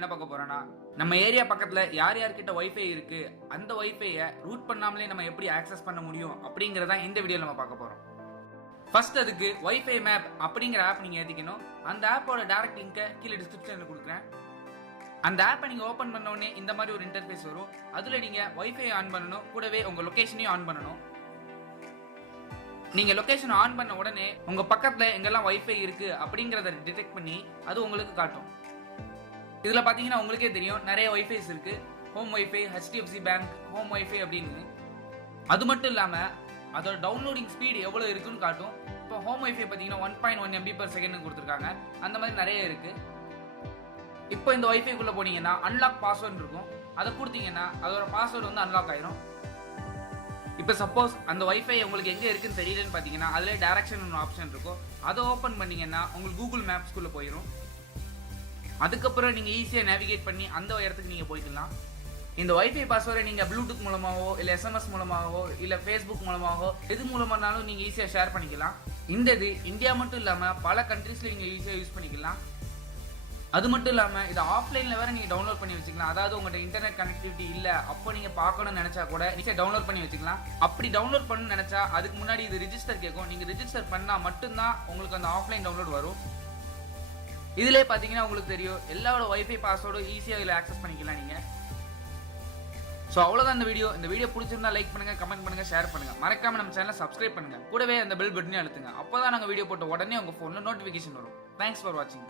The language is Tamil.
என்ன பார்க்க போறோம்னா நம்ம ஏரியா பக்கத்துல யார் யார்கிட்ட வைஃபை இருக்கு அந்த வைஃபையை ரூட் பண்ணாமலே நம்ம எப்படி ஆக்சஸ் பண்ண முடியும் அப்படிங்கறத இந்த வீடியோல நம்ம பார்க்க போறோம். ஃபர்ஸ்ட் அதுக்கு வைஃபை மேப் அப்படிங்கிற ஆப் நீங்க ஏத்திக்கணும். அந்த ஆப்போட டைரக்ட் லிங்கை கீழே டிஸ்கிரிப்ஷன்ல கொடுக்குறேன். அந்த ஆப்பை நீங்க ஓபன் பண்ண உடனே இந்த மாதிரி ஒரு இன்டர்ஃபேஸ் வரும். அதுல நீங்க வைஃபை ஆன் பண்ணணும், கூடவே உங்க லொகேஷனையும் ஆன் பண்ணணும். நீங்க லொகேஷன் ஆன் பண்ண உடனே உங்க பக்கத்துல எங்கெல்லாம் வைஃபை இருக்கு அப்படிங்கறத டிடெக்ட் பண்ணி அது உங்களுக்கு காட்டும். இதுல பாத்தீங்கன்னா உங்களுக்கே தெரியும் நிறைய வைஃபைஸ் இருக்கு. Home wifi, HDFC bank home wifi அப்படின்னு. அது மட்டும் இல்லாம அதோட டவுன்லோடிங் ஸ்பீட் எவ்வளவு இருக்குன்னு காட்டும். இப்போ ஹோம் வைஃபை பாத்தீங்கன்னா 1.1 MB/s கொடுத்துருக்காங்க. அந்த மாதிரி நிறைய இருக்கு. இப்போ இந்த வைஃபைக்குள்ள போனீங்கன்னா அன்லாக் பாஸ்வேர்டு இருக்கும். அதை கொடுத்தீங்கன்னா அதோட பாஸ்வேர்டு வந்து அன்லாக் ஆயிரும். இப்போ சப்போஸ் அந்த வைஃபை உங்களுக்கு எங்க இருக்குன்னு தெரியலன்னு பாத்தீங்கன்னா அதுல டைரக்ஷன் ஆப்ஷன் இருக்கும். அதை ஓபன் பண்ணீங்கன்னா உங்களுக்கு கூகுள் மேப்ஸ்குள்ள போயிடும். அதுக்கப்புறம் நீங்க ஈஸியா நேவிகேட் பண்ணி அந்த இடத்துக்கு நீங்க போய்க்கலாம். இந்த வைஃபை பாஸ்வேர்டை நீங்க ப்ளூடூத் மூலமாவோ இல்ல SMS மூலமாவோ இல்ல Facebook மூலமாவோ எது மூலமானாலும் நீங்க ஈஸியா ஷேர் பண்ணிக்கலாம். இந்த இது இந்தியா மட்டும் இல்லாம பல கண்ட்ரீஸ்ல நீங்க ஈஸியா யூஸ் பண்ணிக்கலாம். அது மட்டும் இல்லாம இதை ஆஃப்லைன்ல வேற நீங்க டவுன்லோட் பண்ணி வச்சுக்கலாம். அதாவது உங்கள்ட்ட இன்டர்நெட் கனெக்டிவிட்டி இல்ல அப்போ நீங்க பார்க்கணும்னு நினைச்சா கூட ஈஸியா டவுன்லோட் பண்ணி வச்சுக்கலாம். அப்படி டவுன்லோட் பண்ணணும்னு நினைச்சா அதுக்கு முன்னாடி இது ரிஜிஸ்டர் கேட்கும். நீங்க ரிஜிஸ்டர் பண்ணா மட்டும்தான் உங்களுக்கு அந்த ஆஃப்லைன் டவுன்லோட் வரும். இதுல பாத்தீங்கன்னா உங்களுக்கு தெரியும் எல்லாரோட வைஃபை பாஸ்வேர்டும் ஈஸியா இதுல ஆக்சஸ் பண்ணிக்கலாம் நீங்க. சோ அவ்வளவுதான் இந்த வீடியோ. இந்த வீடியோ பிடிச்சிருந்தா லைக் பண்ணுங்க, கமெண்ட் பண்ணுங்க, ஷேர் பண்ணுங்க. மறக்காம நம்ம சேனலை சப்ஸ்கிரைப் பண்ணுங்க. கூடவே அந்த பெல் பட்டனையும் அழுத்துங்க. அப்பதான் நாங்க வீடியோ போட்ட உடனே உங்க போன்ல நோட்டிபிகேஷன் வரும். தேங்க்ஸ் ஃபார் வாட்சிங்.